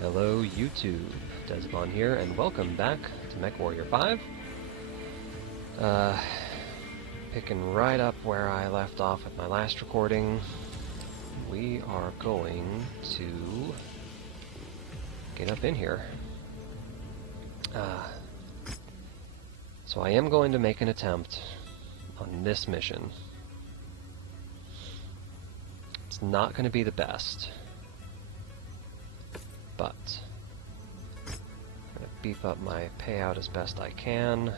Hello YouTube, Dezibahn here, and welcome back to Mechwarrior 5. Picking right up where I left off with my last recording, we are going to get up in here. So I am going to make an attempt on this mission. It's not going to be the best, but I'm going to beef up my payout as best I can.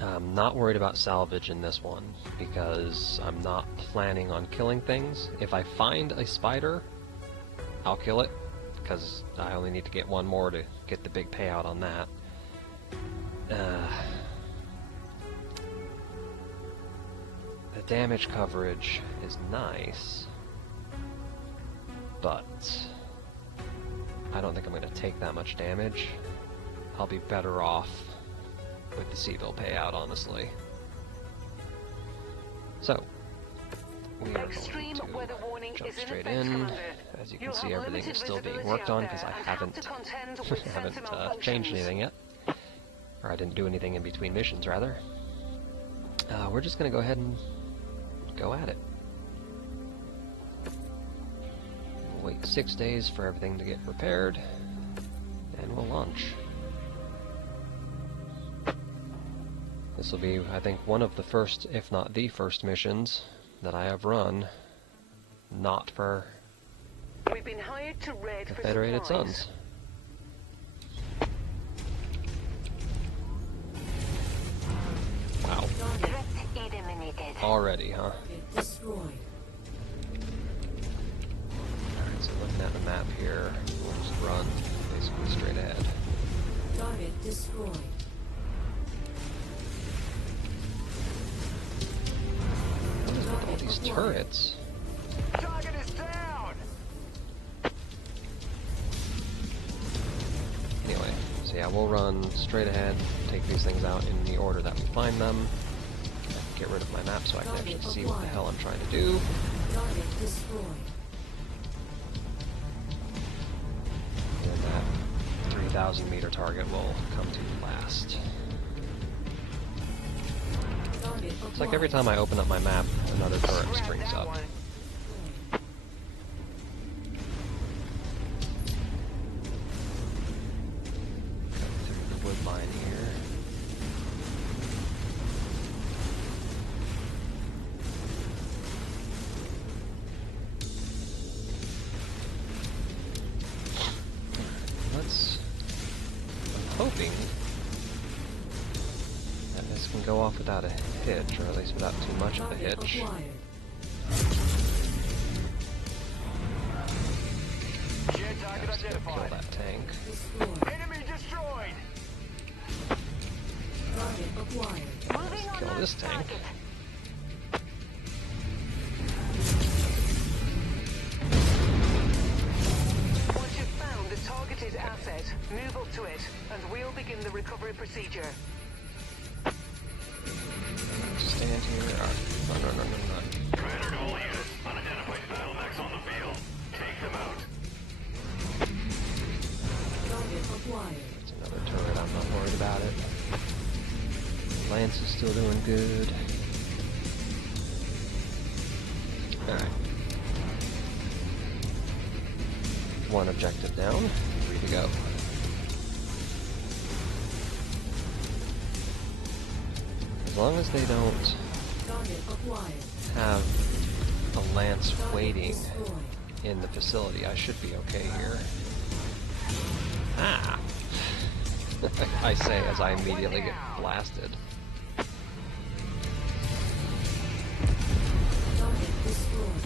I'm not worried about salvage in this one because I'm not planning on killing things. If I find a spider, I'll kill it because I only need to get one more to get the big payout on that. The damage coverage is nice, but I don't think I'm going to take that much damage. I'll be better off with the Seville payout, honestly. So, we are going to jump straight in. As you can see, everything is still being worked on because I haven't changed anything yet. Or I didn't do anything in between missions, rather. We're just going to go ahead and go at it. We'll wait 6 days for everything to get repaired, and we'll launch. This will be, I think, one of the first, if not the first missions that I have run, not for We've been hired to raid the for Federated supplies. Sons. Wow. Already, huh? Destroyed. Alright, so looking at the map here, we'll just run basically straight ahead. Target destroyed. What is with all these turrets? Target is down. Anyway, so yeah, we'll run straight ahead, take these things out in the order that we find them. Get rid of my map so I can actually see what the hell I'm trying to do. Target destroyed. And that 3,000 meter target will come to last. Target It's like every time I open up my map, another turret springs up. Cut through the wood line here. I'm hoping that this can go off without a hitch, or at least without too much of a Target hitch. acquired. Target Just gotta kill identified. that tank. Destroyed. Enemy destroyed. Target acquired. Let's kill this tank. Once you've found the targeted asset, move up to it, and we'll begin the recovery procedure. Stand here. Run. Commander to all units. Unidentified battle mechs on the field. Take them out. Target acquired. It's another turret, I'm not worried about it. Lance is still doing good. Alright. One objective down. 3 to go. As long as they don't Target acquired. have a Lance waiting Destroyed. in the facility, I should be okay here. Ah! I say as I immediately get blasted. Target destroyed.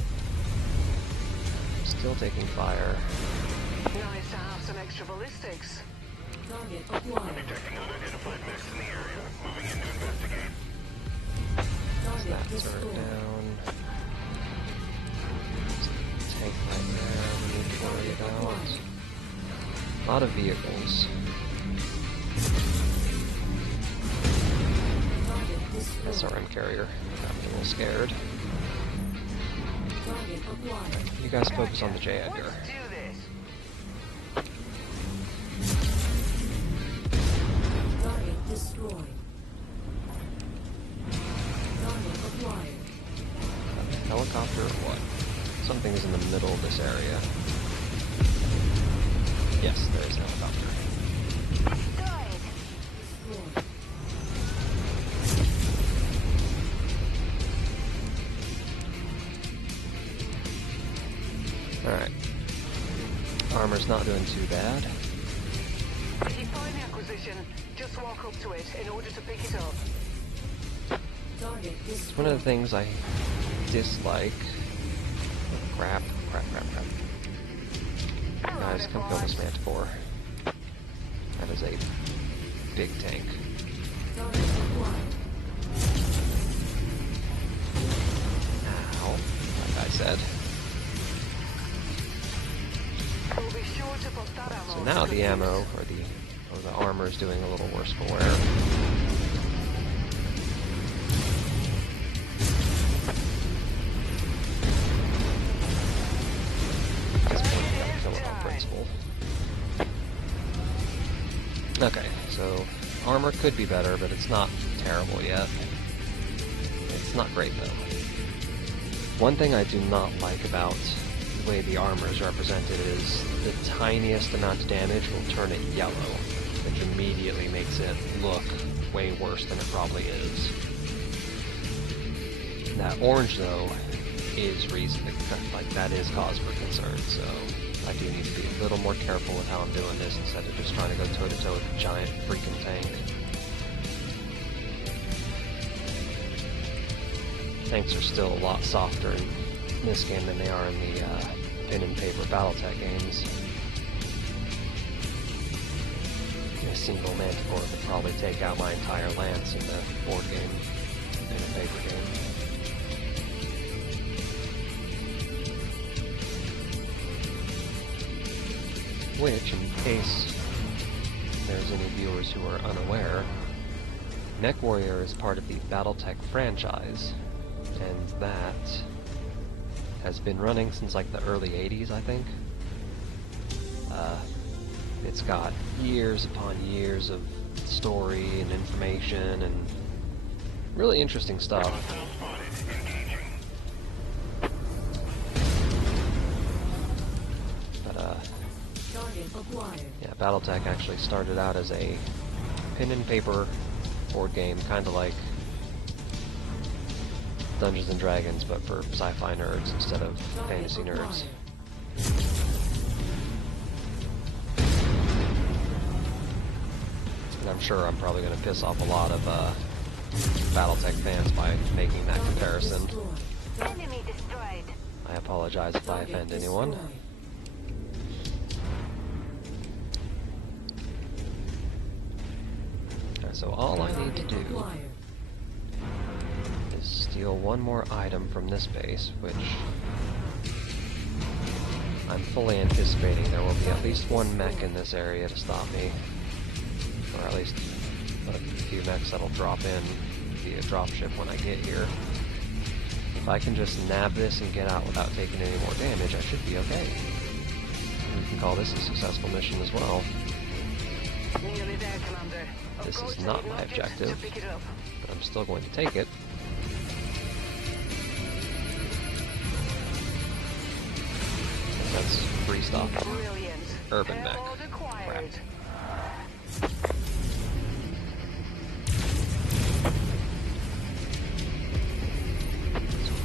Still taking fire. Nice to have some extra ballistics. Target acquired. Detecting unidentified mechs in the area. Moving in to investigate. Target That turret destroyed. down. Tank right there, we need to worry about. A lot of vehicles. Target destroyed. SRM carrier. Got me a little scared. Target acquired. You guys focus on the J. Edgar. Let's do this. Target destroyed. Target acquired. Helicopter or what? Something is in the middle of this area. Yes, there is a helicopter. Destroyed. Alright. Armor's not doing too bad. If you find the acquisition, just walk up to it in order to pick it up. Target It's one of the things I dislike. Crap. Guys, come kill this Manticore. That is a big tank. Target acquired. Ow. Like I said. We'll be sure to put that ammo. So now the ammo, or the armor is doing a little worse for wear. Principle. Okay, so armor could be better, but it's not terrible yet. It's not great though. One thing I do not like about the way the armor is represented is the tiniest amount of damage will turn it yellow, which immediately makes it look way worse than it probably is. That orange though is reason like that is cause for concern, so I do need to be a little more careful with how I'm doing this instead of just trying to go toe-to-toe with a giant freaking tank. Tanks are still a lot softer in this game than they are in the pen and paper Battletech games. A single Manticore would probably take out my entire lance in the board game, pen and paper game. Which, in case there's any viewers who are unaware, Mechwarrior is part of the Battletech franchise, and that has been running since like the early 80s, I think. It's got years upon years of story and information and really interesting stuff. Yeah, Battletech actually started out as a pen and paper board game, kind of like Dungeons and Dragons, but for sci-fi nerds instead of fantasy nerds. And I'm sure I'm probably going to piss off a lot of Battletech fans by making that comparison. Enemy destroyed. I apologize if I offend anyone. So all I need to do is steal one more item from this base, which I'm fully anticipating there will be at least one mech in this area to stop me. Or at least a few mechs that'll drop in via dropship when I get here. If I can just nab this and get out without taking any more damage, I should be okay. We can call this a successful mission as well. Nearly there, Commander. This is not my objective, but I'm still going to take it. That's free stuff. Brilliant. Urban mech. Payload acquired.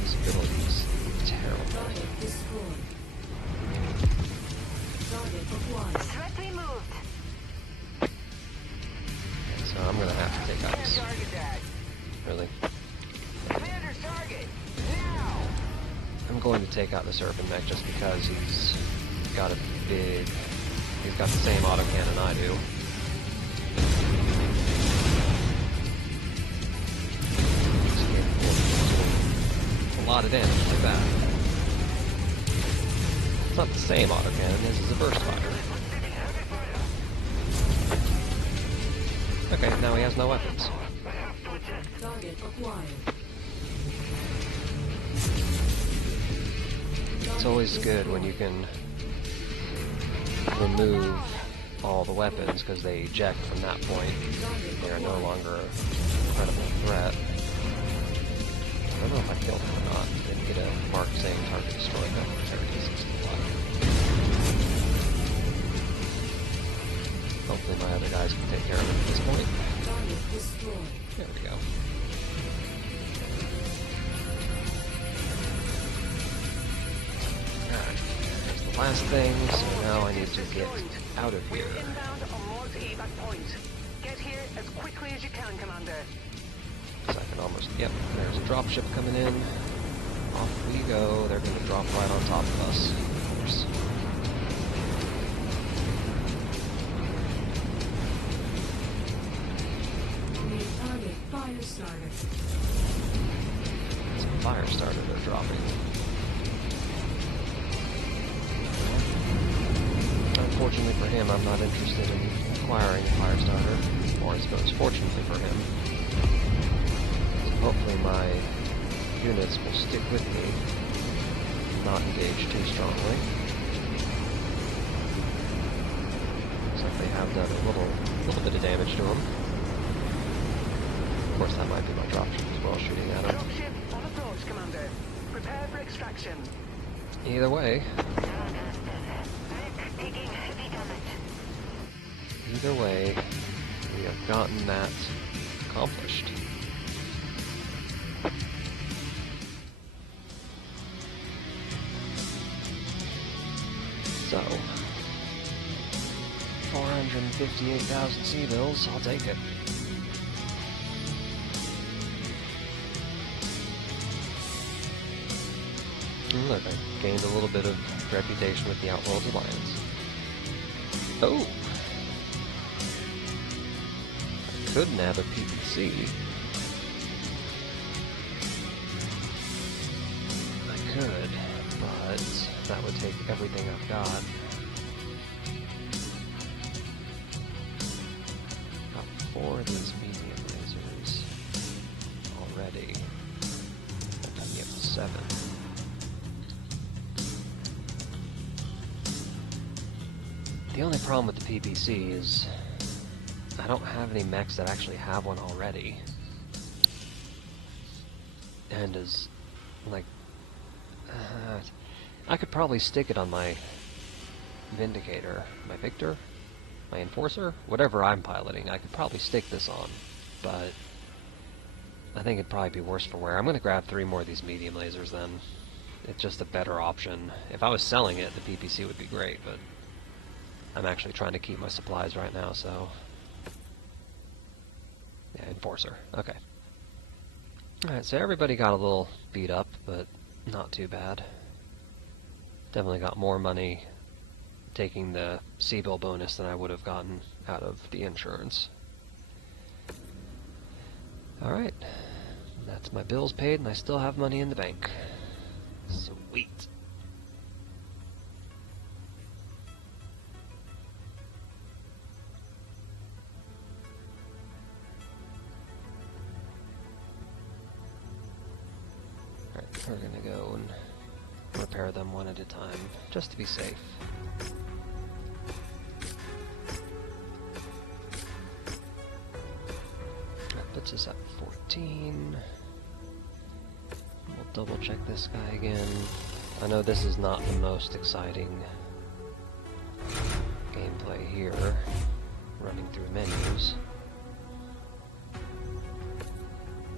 This ability is terrible. Target destroyed. Target acquired. Threat removed. So I'm gonna have to take out this. Target that. Really? Commander target. Now. I'm going to take out this urban mech just because he's got he's got the same autocannon I do. A lot of damage like that. It's not the same autocannon, this is a burst fire. Okay, now he has no weapons. Target acquired. It's always good when you can remove all the weapons, because they eject from that point. They are no longer a credible threat. I don't know if I killed him or not. Didn't get a mark saying target destroyed, though. There it is, it's still alive. Hopefully my other guys can take care of it at this point. There we go. Alright, there's the last thing, so now I need to get out of here. Inbound on Mars evac point. Get here as quickly as you can, Commander. So I can almost, yep, there's a dropship coming in. Off we go. They're going to drop right on top of us. Of course. Fire starter. It's a fire starter they're dropping. Unfortunately for him, I'm not interested in acquiring a fire starter. Or I suppose fortunately for him. Hopefully my units will stick with me, not engage too strongly. Looks like they have done a little bit of damage to him. Of course, that might be my dropship as well, shooting at him. Dropship on approach, Commander. Prepare for extraction. Either way. Either way, we have gotten that accomplished. So, 458,000 C-bills, I'll take it. And look, I gained a little bit of reputation with the Outworlds Alliance. Oh! I could nab a PPC. I could, but that would take everything I've got. Got 4 of these medium lasers already. That time you have 7. The only problem with the PPC is I don't have any mechs that actually have one already. And is like I could probably stick it on my Vindicator, my Victor, my Enforcer, whatever I'm piloting. I could probably stick this on, but I think it'd probably be worse for wear. I'm going to grab 3 more of these medium lasers then. It's just a better option. If I was selling it, the PPC would be great, but I'm actually trying to keep my supplies right now, so... Yeah, Enforcer. Okay. Alright, so everybody got a little beat up, but not too bad. Definitely got more money taking the C-bill bonus than I would have gotten out of the insurance. Alright. That's my bills paid, and I still have money in the bank. Sweet. Alright, we're gonna go and repair them one at a time, just to be safe. That puts us at 14. We'll double check this guy again. I know this is not the most exciting gameplay here, running through menus.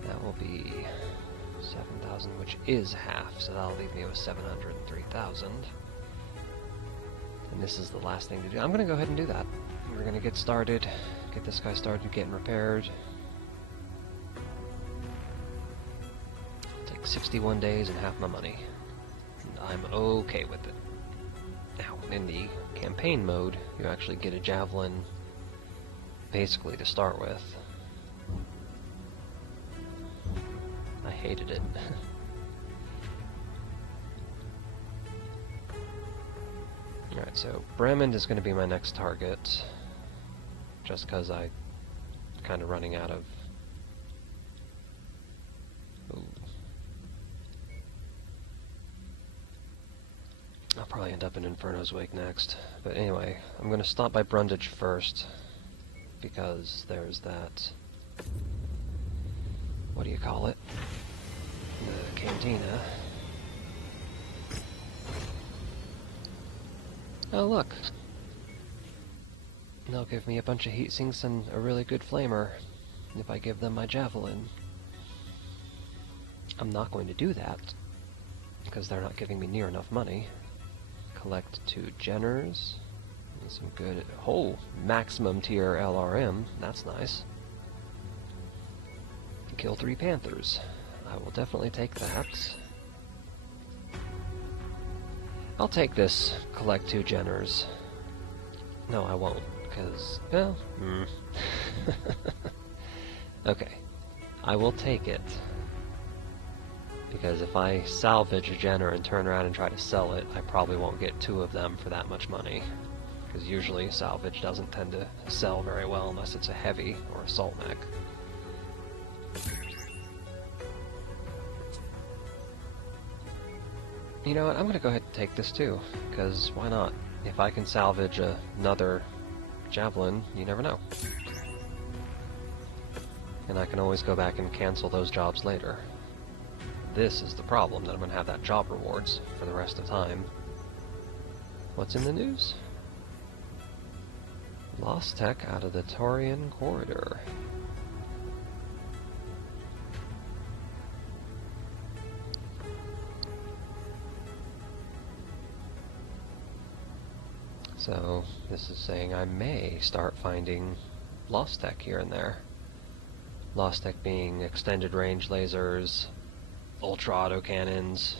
That will be 7,000, which is half, so that'll leave me with 703,000. And this is the last thing to do. I'm going to go ahead and do that. We're going to get started, get this guy started getting repaired. Take 61 days and half my money. And I'm okay with it. Now, in the campaign mode, you actually get a javelin basically to start with. I hated it. Alright, so Bremond is going to be my next target, just because I'm kind of running out of... Ooh. I'll probably end up in Inferno's Wake next. But anyway, I'm going to stop by Brundage first, because there's that... what do you call it? The cantina. Oh look! They'll give me a bunch of heat sinks and a really good flamer if I give them my javelin. I'm not going to do that, because they're not giving me near enough money. Collect 2 Jenners. And some good... oh! Maximum tier LRM. That's nice. Kill 3 Panthers. I will definitely take that. I'll take this. Collect 2 Jenners. No, I won't, because... well... okay. I will take it. Because if I salvage a Jenner and turn around and try to sell it, I probably won't get 2 of them for that much money. Because usually salvage doesn't tend to sell very well unless it's a heavy or assault mech. You know what, I'm going to go ahead and take this too, because why not? If I can salvage another javelin, you never know. And I can always go back and cancel those jobs later. This is the problem, that I'm going to have that job rewards for the rest of the time. What's in the news? Lost tech out of the Taurian corridor. So, this is saying I may start finding lost tech here and there. Lost tech being extended range lasers, ultra autocannons,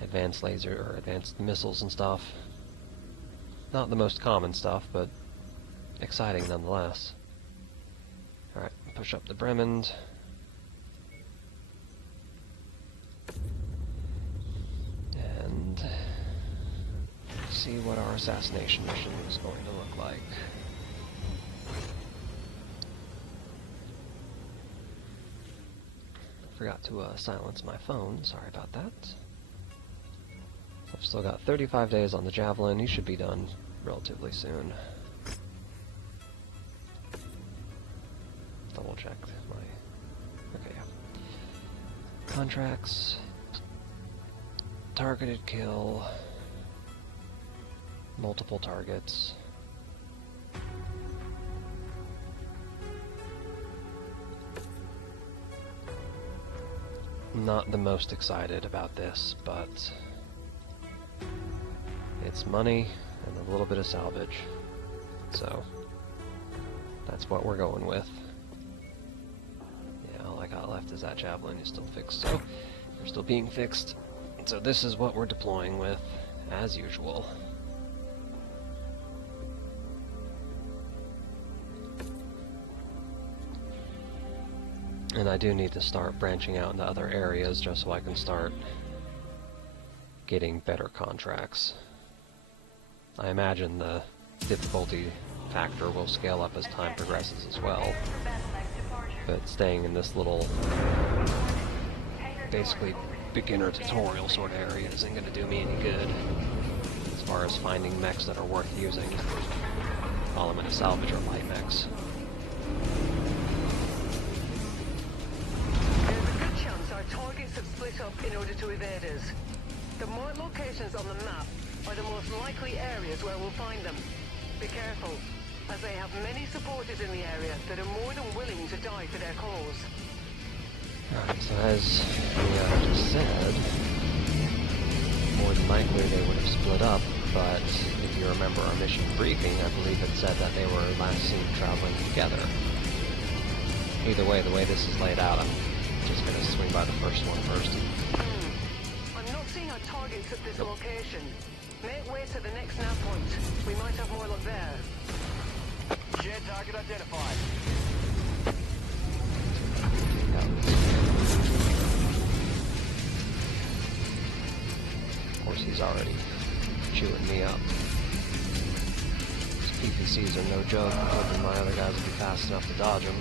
advanced laser or advanced missiles and stuff. Not the most common stuff, but exciting nonetheless. Alright, push up the Bremond. And see what our assassination mission is going to look like. Forgot to silence my phone, sorry about that. I've still got 35 days on the Javelin, he should be done relatively soon. Double check my... okay, yeah. Contracts. Targeted kill. Multiple targets. Not the most excited about this, but it's money and a little bit of salvage. So that's what we're going with. Yeah, all I got left is that Javelin is still fixed, so we're still being fixed. So this is what we're deploying with, as usual. And I do need to start branching out into other areas just so I can start getting better contracts. I imagine the difficulty factor will scale up as time progresses as well. But staying in this little, basically beginner tutorial sort of area isn't going to do me any good as far as finding mechs that are worth using. All I'm going to salvage are light mechs. Targets have split up in order to evade us. The marked locations on the map are the most likely areas where we'll find them. Be careful, as they have many supporters in the area that are more than willing to die for their cause. Alright, so as we just said, more than likely they would have split up, but if you remember our mission briefing, I believe it said that they were last seen traveling together. Either way, the way this is laid out, I'm just going to swing by the first one first. I'm not seeing our targets at this location. Make way to the next nav point. We might have more luck there. Shared target identified. Of course, he's already chewing me up. These PPCs are no joke. I'm hoping my other guys will be fast enough to dodge them.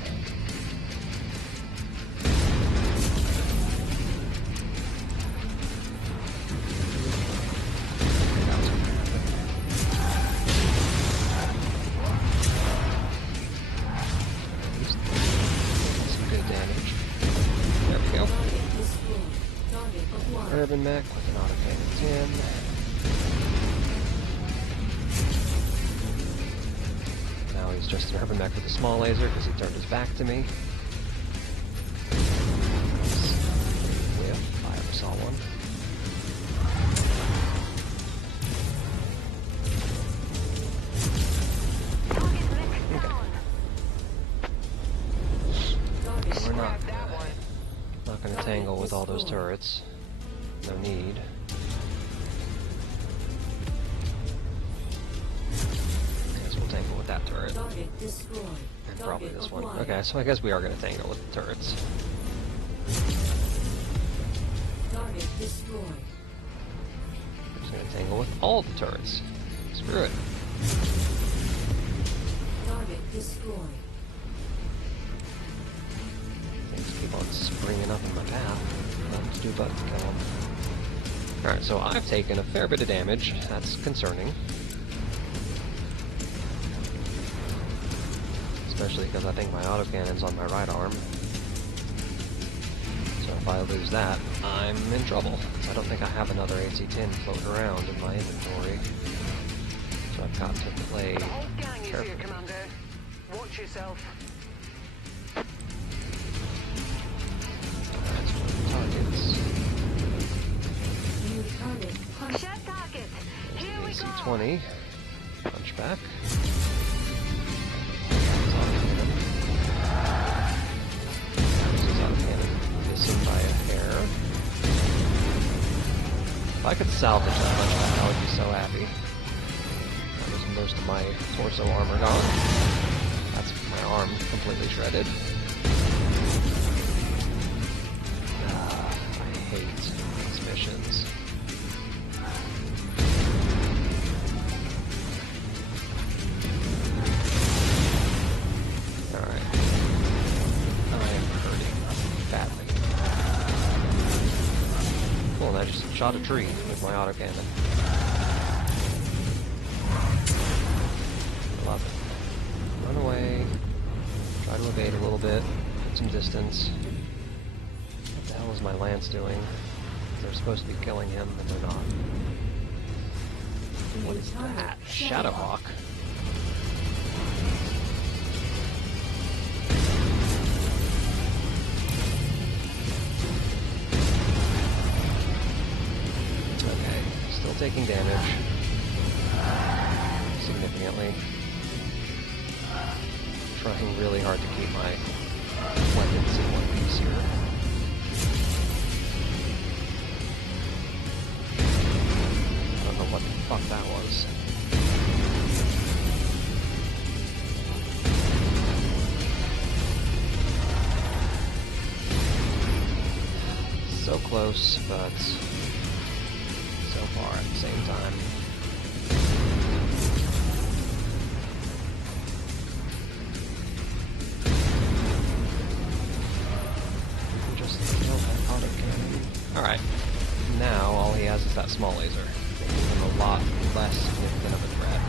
urban mech with an autocannon 10. Now he's just an urban mech with a small laser because he turned his back to me. Whiff, if I ever saw one. We're not going to tangle with all those turrets. No need. Guess we'll tangle with that turret. And probably this one. Okay, so I guess we are going to tangle with the turrets. I'm just going to tangle with all the turrets. Screw it. Things keep on springing up in my path. Nothing to do but to kill them. Alright, so I've taken a fair bit of damage. That's concerning. Especially because I think my autocannon's on my right arm. So if I lose that, I'm in trouble. I don't think I have another AC-10 floating around in my inventory. So I've got to play The whole gang is here, carefully. Commander. Watch yourself. That's one of the targets. New target. Shut target. Here we go. AC-20. Punchback. This is autocannon. Missing by a hair. If I could salvage that punchback, I would be so happy. That was most of my torso armor gone. That's my arm completely shredded. I hate these missions. Alright. I am hurting badly. Cool, and I just shot a tree with my autocannon. Love it. Run away. Try to evade a little bit. Get some distance. What the hell is my lance doing? They're supposed to be killing him, but they're not. What is that? Shadowhawk? Okay, still taking damage. Significantly. Trying really hard to keep my weapons in one piece here. I don't know what the fuck that was. So close, but so far at the same time. Alright, now all he has is that small laser, making him a lot less significant of a threat.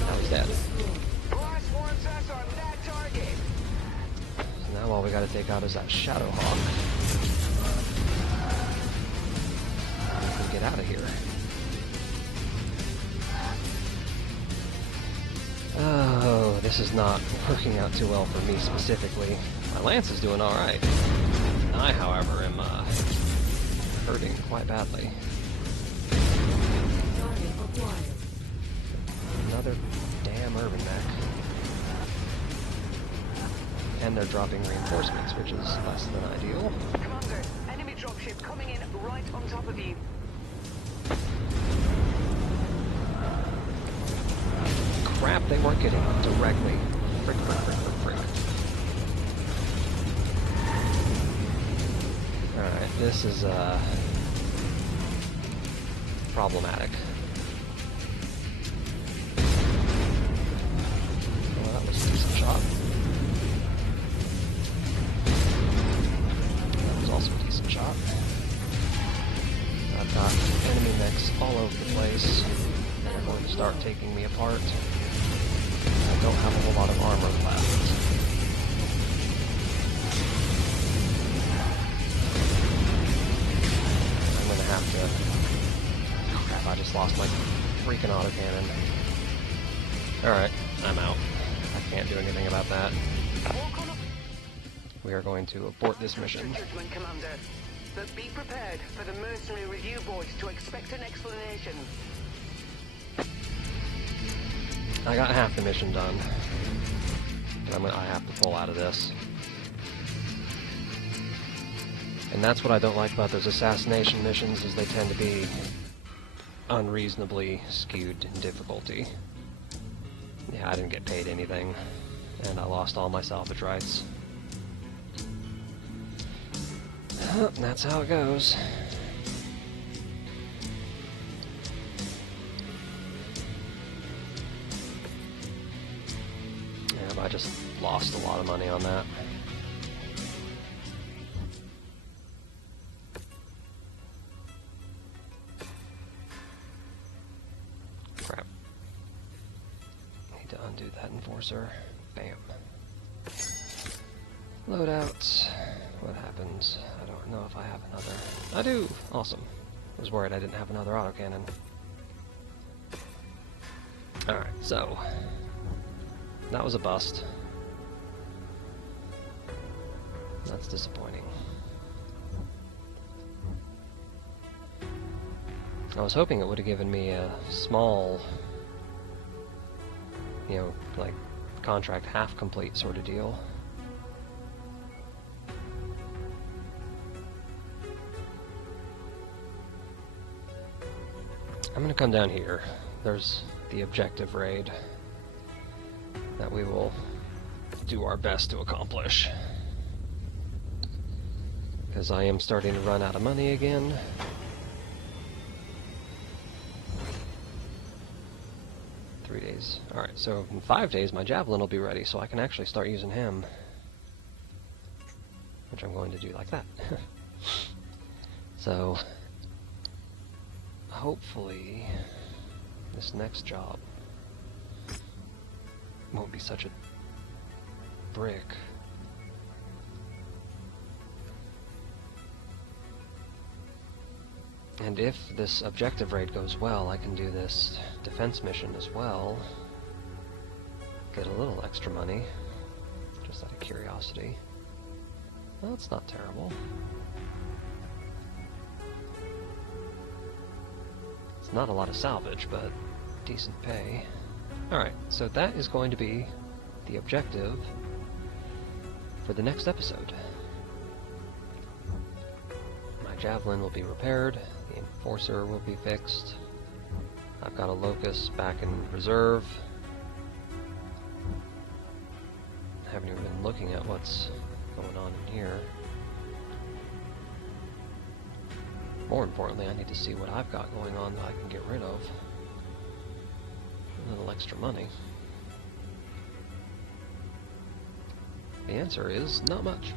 Now he's dead. Blast wants us on that target. So now all we gotta take out is that Shadowhawk. We can get out of here. Oh, this is not working out too well for me specifically. My lance is doing alright. I, however, am hurting quite badly. Another damn urban mech. And they're dropping reinforcements, which is less than ideal. Commander, enemy dropship coming in right on top of you. Crap, they weren't getting up directly. Frick, frick, frick, frick, frick. Alright, this is, problematic. Well, that was a decent shot. That was also a decent shot. I've got enemy mechs all over the place. They're going to start taking me apart. I don't have a whole lot of armor left. I'm have to... Oh, crap, I just lost my freaking autocannon. Alright, I'm out. I can't do anything about that. We are going to abort this mission. Judgment, Commander. But be prepared for the Mercenary Review Board to expect an explanation. I got half the mission done. But I have to pull out of this. And that's what I don't like about those assassination missions, is they tend to be unreasonably skewed in difficulty. Yeah, I didn't get paid anything, and I lost all my salvage rights. That's how it goes. Yeah, but I just lost a lot of money on that. Crap. Need to undo that enforcer. Bam. Loadouts. What happens? I don't know if I have another. I do! Awesome. I was worried I didn't have another autocannon. Alright, so... that was a bust. That's disappointing. I was hoping it would have given me a small, you know, like, contract half complete sort of deal. I'm gonna come down here. There's the objective raid that we will do our best to accomplish. Because I am starting to run out of money again. Three days. Alright, so in 5 days my Javelin will be ready, so I can actually start using him. Which I'm going to do like that. So... hopefully, this next job won't be such a brick. And if this objective raid goes well, I can do this defense mission as well. Get a little extra money, just out of curiosity. Well, it's not terrible. It's not a lot of salvage, but decent pay. Alright, so that is going to be the objective for the next episode. My Javelin will be repaired, the Enforcer will be fixed, I've got a Locust back in reserve. I haven't even been looking at what's going on in here. More importantly, I need to see what I've got going on that I can get rid of. A little extra money. The answer is not much.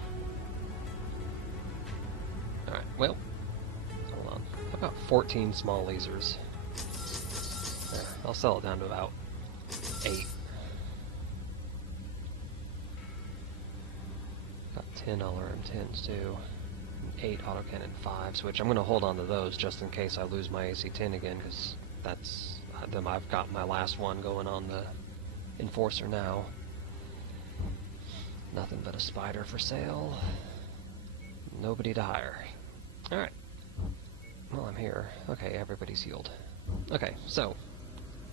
Alright, well, hold on. I've got 14 small lasers. There, I'll sell it down to about 8. Got 10 LRM-10s too. 8 autocannon 5s, which I'm going to hold on to those just in case I lose my AC-10 again, because that's them. I've got my last one going on the Enforcer now. Nothing but a spider for sale. Nobody to hire. Alright. Well, I'm here. Okay, everybody's healed. Okay, so,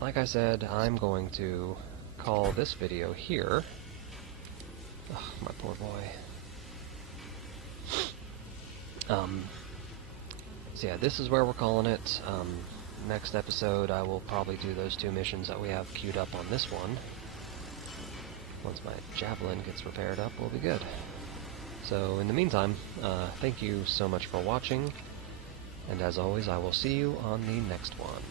like I said, I'm going to call this video here. Oh, my poor boy. So yeah, this is where we're calling it. Next episode I will probably do those 2 missions that we have queued up on this one. Once my Javelin gets repaired up, we'll be good. So in the meantime, thank you so much for watching, and as always I will see you on the next one.